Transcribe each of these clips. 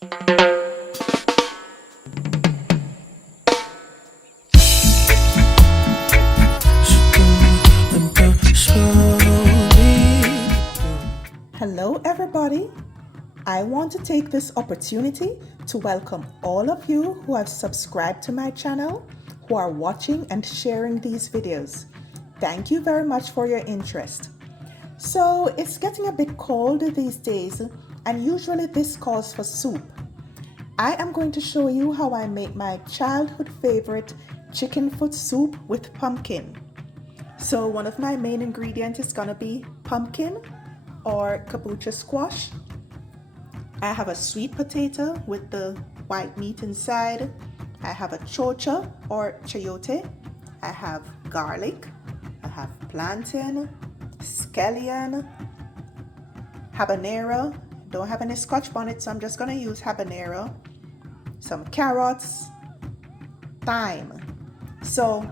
Hello everybody. I want to take this opportunity to welcome all of you who have subscribed to my channel, who are watching and sharing these videos. Thank you very much for your interest. So it's getting a bit cold these days, and usually this calls for soup. I am going to show you how I make my childhood favorite chicken foot soup with pumpkin. So one of my main ingredients is gonna be pumpkin or kabocha squash. I have a sweet potato with the white meat inside. I have a chocha or chayote. I have garlic. I have plantain, scallion, habanero. Don't have any scotch bonnet, so I'm just gonna use habanero. Some carrots, thyme. So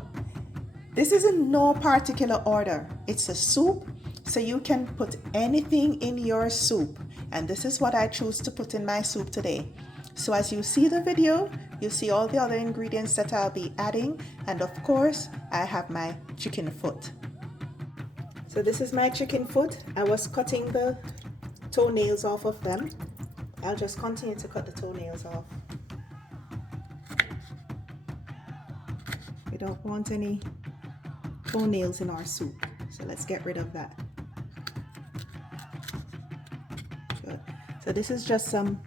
this is in no particular order. It's a soup, so you can put anything in your soup. And this is what I choose to put in my soup today. So as you see the video, you see all the other ingredients that I'll be adding. And of course, I have my chicken foot. So this is my chicken foot. I was cutting the toenails off of them. I'll just continue to cut the toenails off. We don't want any toenails in our soup, so let's get rid of that. Good. So this is just some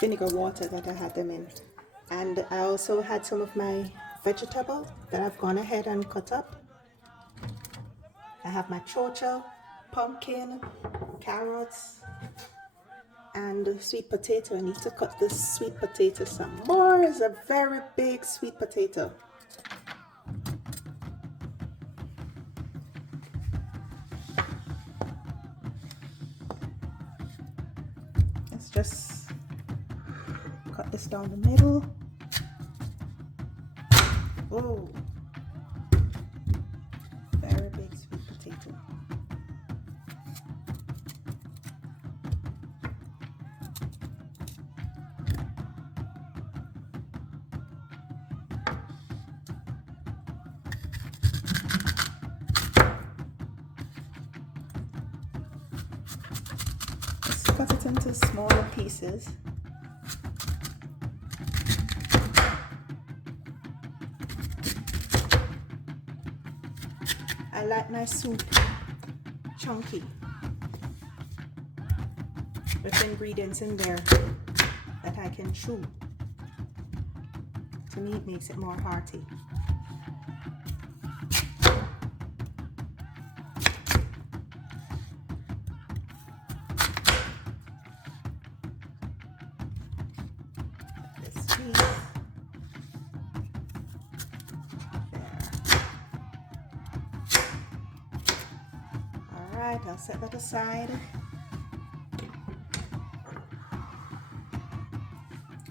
vinegar water that I had them in, and I also had some of my vegetables that I've gone ahead and cut up. I have my chocha, pumpkin, carrots, and sweet potato. I need to cut this sweet potato some more. It's a very big sweet potato. Let's just cut this down the middle. Oh, very big sweet potato. Cut it into smaller pieces. I like my soup chunky, with ingredients in there that I can chew. To me, it makes it more hearty. Alright, I'll set that aside.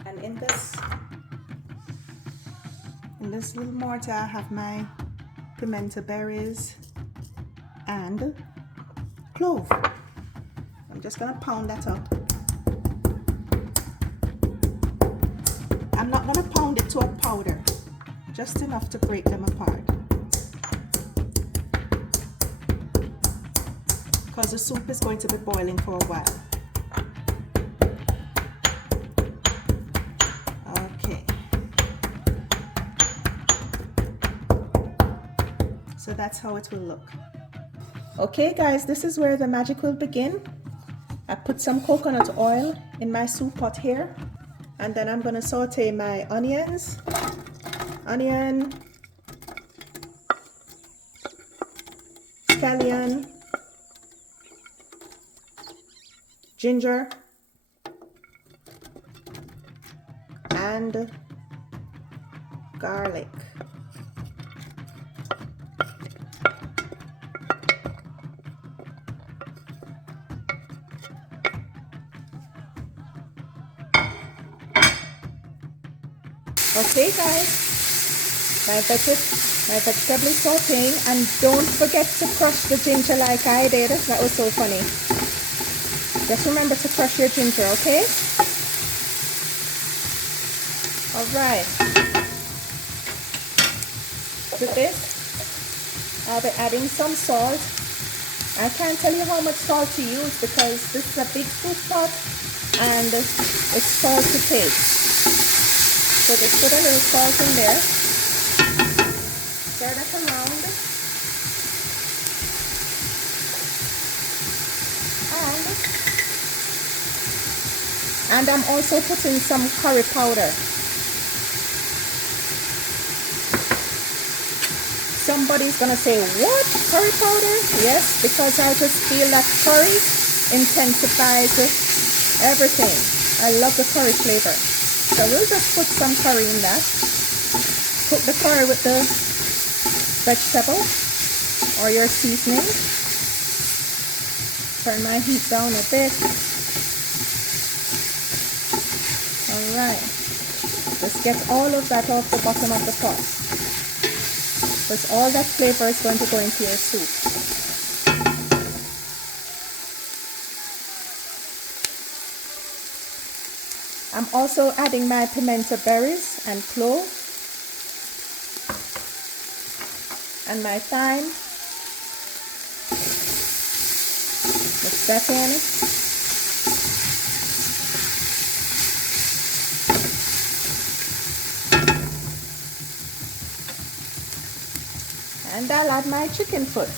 And in this little mortar, I have my pimento berries and clove. I'm just gonna pound that up. I'm not gonna pound it to a powder, just enough to break them apart, because the soup is going to be boiling for a while. Okay. So that's how it will look. Okay guys, this is where the magic will begin. I put some coconut oil in my soup pot here, and then I'm going to saute my onion, scallion, ginger, and garlic. Okay guys, my vegetable is sauteing, and don't forget to crush the ginger like I did. That was so funny. Just remember to crush your ginger, okay? All right. To this, I'll be adding some salt. I can't tell you how much salt to use because this is a big soup pot and it's salt to taste. So just put a little salt in there. Stir that around. And I'm also putting some curry powder. Somebody's gonna say, what? Curry powder? Yes, because I just feel that curry intensifies everything. I love the curry flavor. So we'll just put some curry in that. Cook the curry with the vegetable or your seasoning. Turn my heat down a bit. Alright. Just get all of that off the bottom of the pot. Because all that flavor is going to go into your soup. I'm also adding my pimento berries and clove and my thyme. Mix that in. And I'll add my chicken foot.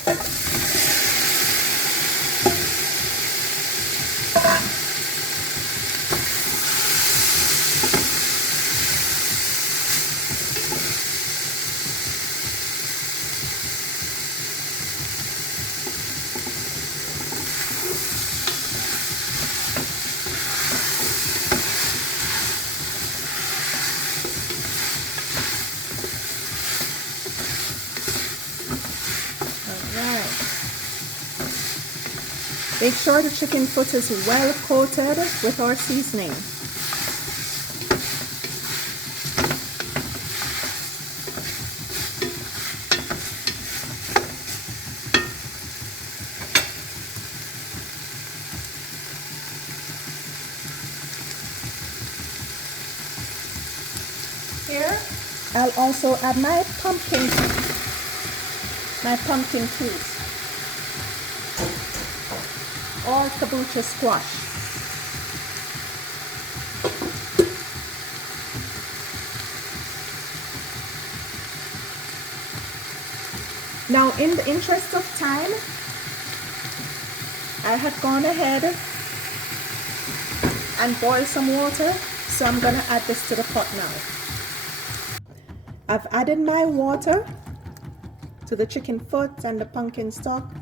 Make sure the chicken foot is well coated with our seasoning. Here, I'll also add my pumpkin cubes. Or kabocha squash. Now, in the interest of time, I had gone ahead and boiled some water, so I'm going to add this to the pot now. I've added my water to the chicken foot and the pumpkin stock,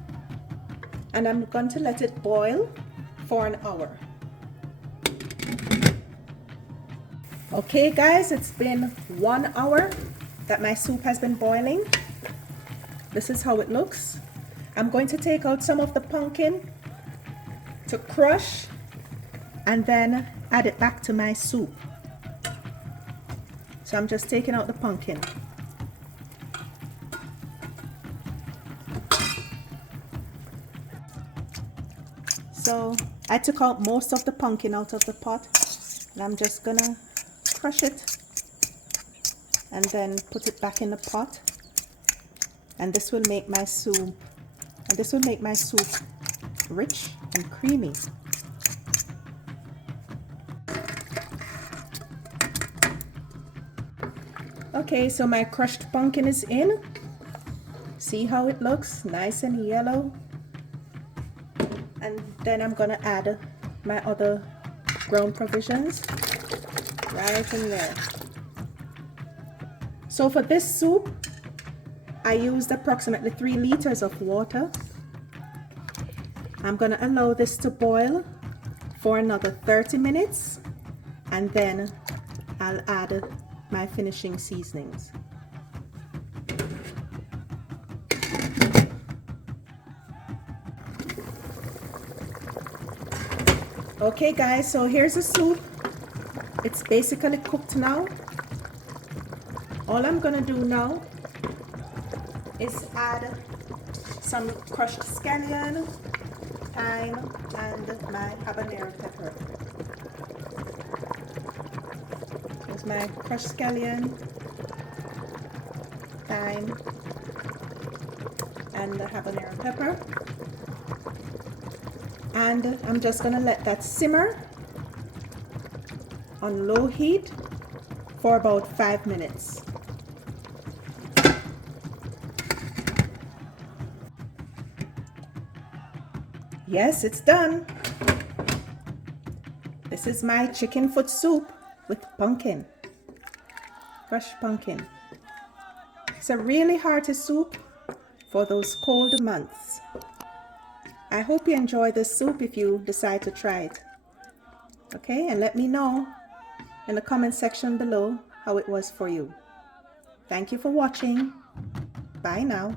and I'm going to let it boil for an hour. Okay guys, it's been 1 hour that my soup has been boiling. This is how it looks. I'm going to take out some of the pumpkin to crush and then add it back to my soup. So I'm just taking out the pumpkin. So I took out most of the pumpkin out of the pot, and I'm just gonna crush it and then put it back in the pot, and this will make my soup rich and creamy. Okay, so my crushed pumpkin is in. See how it looks? Nice and yellow. And then I'm gonna add my other ground provisions right in there. So for this soup, I used approximately 3 liters of water. I'm gonna allow this to boil for another 30 minutes, and then I'll add my finishing seasonings. Okay guys, so here's the soup. It's basically cooked now. All I'm gonna do now is add some crushed scallion, thyme, and my habanero pepper. Here's my crushed scallion, thyme, and the habanero pepper. And I'm just gonna let that simmer on low heat for about 5 minutes. Yes, it's done. This is my chicken foot soup with pumpkin, fresh pumpkin. It's a really hearty soup for those cold months. I hope you enjoy this soup if you decide to try it. Okay, and let me know in the comment section below how it was for you. Thank you for watching. Bye now.